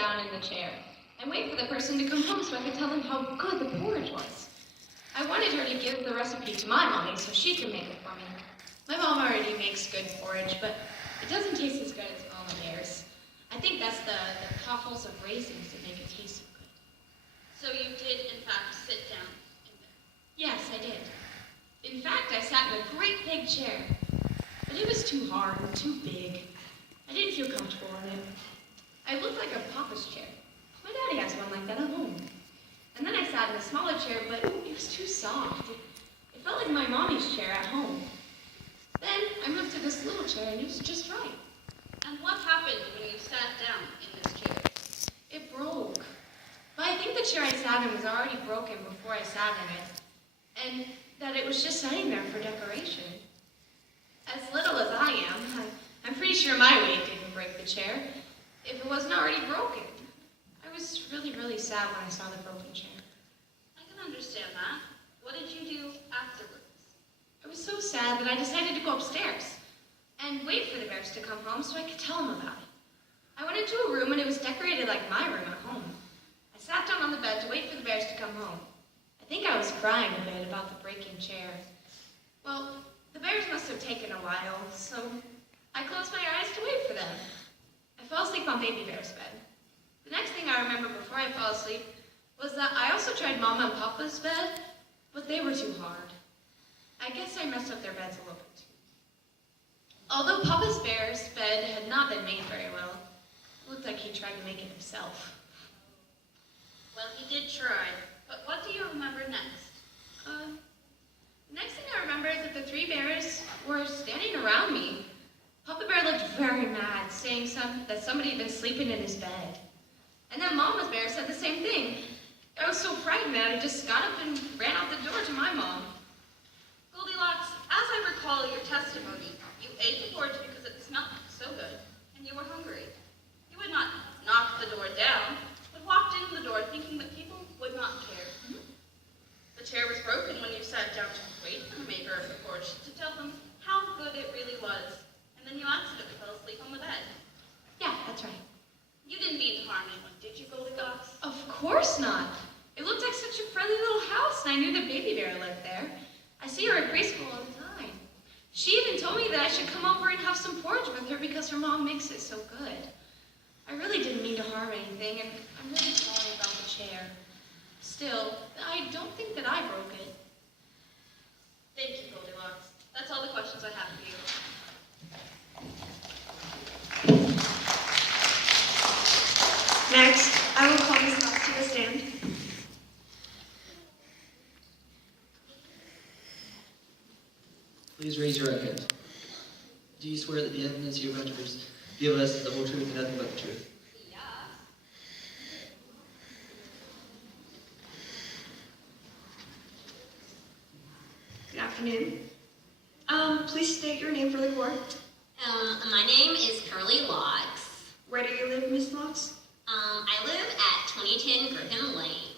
down in the chair and wait for the person to come home so I could tell them how good the porridge was. I wanted her to give the recipe to my mommy so she could make it for me. My mom already makes good porridge, but it doesn't taste as good as Mama Bear's. I think that's the pockles of raisins that make it taste so good. So you did, in fact, sit down in bed? Yes, I did. In fact, I sat in a great big chair, but it was too hard and too big. I didn't feel comfortable in it. I looked like a papa's chair. My daddy has one like that at home. And then I sat in a smaller chair, but it was too soft. It felt like my mommy's chair at home. Then I moved to this little chair, and it was just right. And what happened when you sat down in this chair? It broke. But I think the chair I sat in was already broken before I sat in it, and that it was just sitting there for decoration. As little as I am, I'm pretty sure my weight didn't break the chair, if it wasn't already broken. I was really, really sad when I saw the broken chair. I can understand that. What did you do afterwards? I was so sad that I decided to go upstairs and wait for the bears to come home so I could tell them about it. I went into a room and it was decorated like my room at home. I sat down on the bed to wait for the bears to come home. I think I was crying a bit about the breaking chair. Well, the bears must have taken a while, so I closed my eyes to wait for them. I fell asleep on Baby Bear's bed. The next thing I remember before I fell asleep was that I also tried Mama and Papa's bed, but they were too hard. I guess I messed up their beds a little bit too. Although Papa's bear's bed had not been made very well, it looked like he tried to make it himself. Well, he did try, but what do you remember next? The next thing I remember is that the three bears were standing around me. Papa Bear looked very mad, saying that somebody had been sleeping in his bed. And then Mama's bear said the same thing. I was so frightened that I just got up and ran out the door to my mom. Goldilocks, as I recall your testimony, you ate the porridge because it smelled so good, and you were hungry. You would not knock the door down, but walked in the door thinking that people would not care. The chair was broken when you sat down to wait for the maker of the porridge to tell them how good it really was, and then you accidentally fell asleep on the bed. Yeah, that's right. You didn't mean to harm anyone, did you, Goldilocks? Of course not. It looked like such a friendly little house, and I knew that Baby Bear lived there. I see her at preschool all the time. She even told me that I should come over and have some porridge with her because her mom makes it so good. I really didn't mean to harm anything, and I'm really sorry about the chair. Still, I don't think that I broke it. Thank you, Goldilocks. That's all the questions I have for you. Next, I will call Miss Knox to the stand. Please raise your right hand. Do you swear that the evidence you're about to give us is the whole truth and nothing but the truth? Yeah. Good afternoon. Please state your name for the court. My name is Curly Locks. Where do you live, Miss Knox? I live at 2010 Griffin Lane.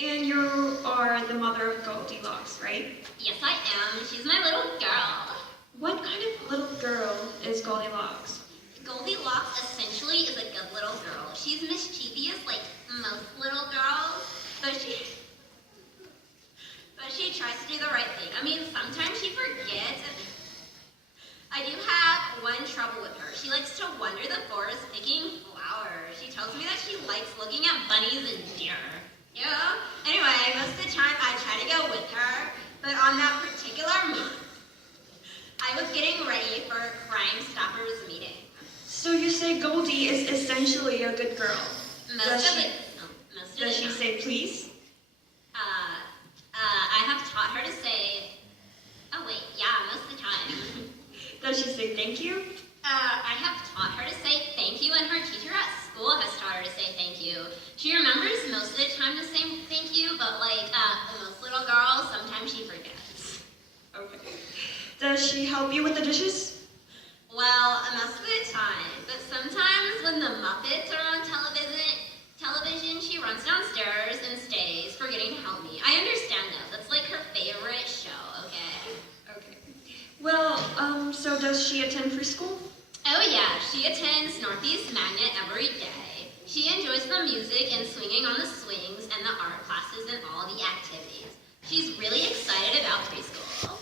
And you are the mother of Goldilocks, right? Yes, I am. She's my little girl. What kind of little girl is Goldilocks? Goldilocks essentially is a good little girl. She's mischievous like most little girls, but she tries to do the right thing. I mean, sometimes she forgets. I do have one trouble with her. She likes to wander the forest picking flowers. She tells me that she likes looking at bunnies and deer. Yeah. Anyway, most of the time I try to go with her, but on that particular month, I was getting ready for a Crime Stoppers meeting. So you say Goldie is essentially a good girl. Does she say please? I have taught her to say, oh wait, yeah, most of the time. Does she say thank you? I have taught her to say thank you, and her teacher at school has taught her to say thank you. She remembers most of the time to say thank you, but like most little girls, sometimes she forgets. Okay. Does she help you with the dishes? Well, most of the time, but sometimes when the Muppets are on television, she runs downstairs and stays, forgetting to help me. I understand though, that's like her favorite show, okay? Okay. Well, so does she attend preschool? Oh yeah, she attends Northeast Magnet every day. She enjoys the music and swinging on the swings and the art classes and all the activities. She's really excited about preschool.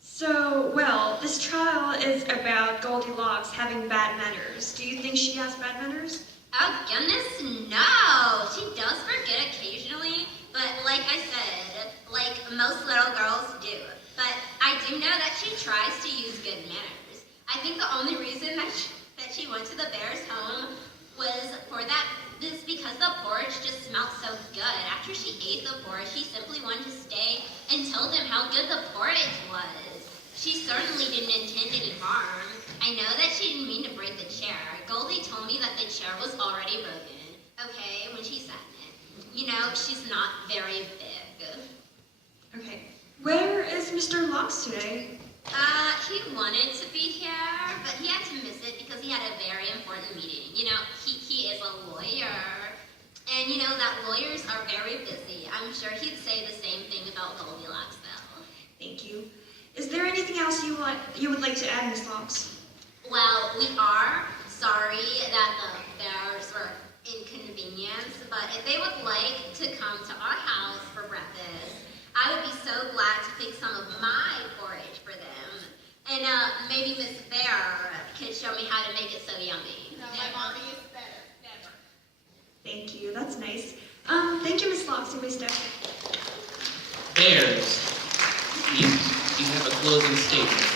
So, well, this trial is about Goldilocks having bad manners. Do you think she has bad manners? Oh, goodness, no. She does forget occasionally, but like I said, like most little girls do. But I do know that she tries to use good manners. I think the only reason that she went to the bear's home was for that is because the porridge just smelled so good. After she ate the porridge, she simply wanted to stay and tell them how good the porridge was. She certainly didn't intend any harm. I know that she didn't mean to break the chair. Goldie told me that the chair was already broken, okay, when she sat in it. You know, she's not very big. Okay. Where is Mr. Locks today? He wanted to be here, but he had to miss it because he had a very important meeting. You know, he is a lawyer. And you know that lawyers are very busy. I'm sure he'd say the same thing about Goldilocks, though. Thank you. Is there anything else you would like to add, Miss Locks? Well, we are sorry that the bears were inconvenienced, but if they would like to come to our house for breakfast, I would be so glad to fix some of my porridge for them. And maybe Miss Bear could show me how to make it so yummy. No, my mommy is better. Never. Thank you. That's nice. Thank you, Miss Locks and Miss Deck. Bears, you have a closing statement.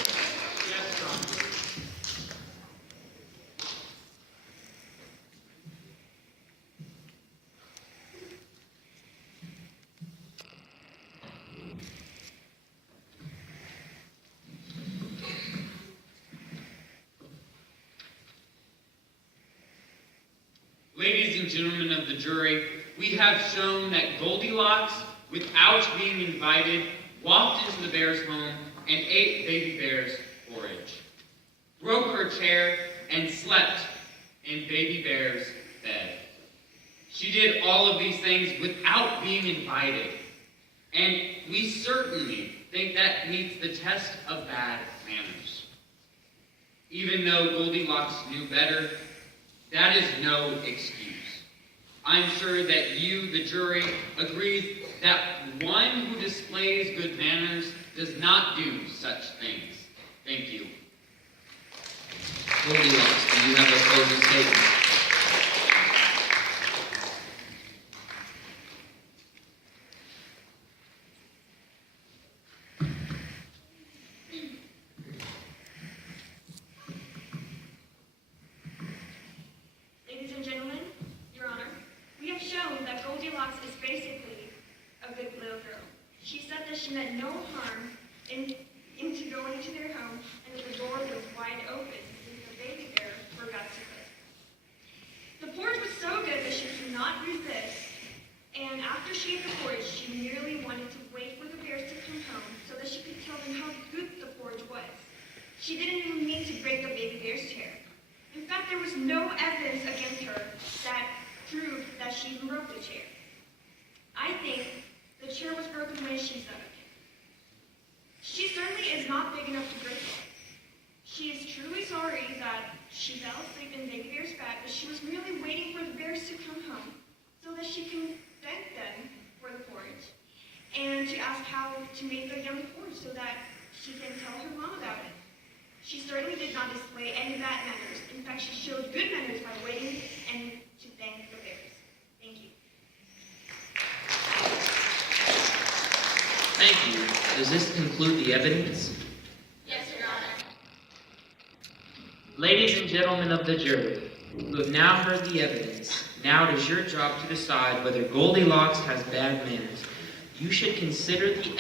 Ladies and gentlemen of the jury, we have shown that Goldilocks, without being invited, walked into the bear's home and ate baby bear's porridge, broke her chair, and slept in baby bear's bed. She did all of these things without being invited, and we certainly think that meets the test of bad manners. Even though Goldilocks knew better, that is no excuse. I'm sure that you, the jury, agrees that one who displays good manners does not do such things. Thank you. Goldilocks, do you have a closing statement? Ladies and gentlemen, Your Honor, we have shown that Goldilocks is basically a good little girl. She said that she meant no harm into going into their home and that the door was wide open since the baby bear forgot to cook. The porridge was so good that she could not resist, and after she ate the porridge, she merely wanted to wait for the bears to come home so that she could tell them how good the porridge was. She didn't even mean to break the baby bear's chair. In fact, there was no evidence against her that proved that she even broke the chair. I think the chair was broken when she sat again. She certainly is not big enough to break it. She is truly sorry that she fell asleep in Baby Bear's bed, but she was merely waiting for the bears to come home so that she can thank them for the porridge and to ask how to make the yummy porridge so that she can tell her mom about it. She certainly did not display any bad manners. In fact, she showed good manners by waiting and to thank the bears. Thank you. Thank you. Does this conclude the evidence? Yes, Your Honor. Ladies and gentlemen of the jury, who have now heard the evidence, now it is your job to decide whether Goldilocks has bad manners. You should consider the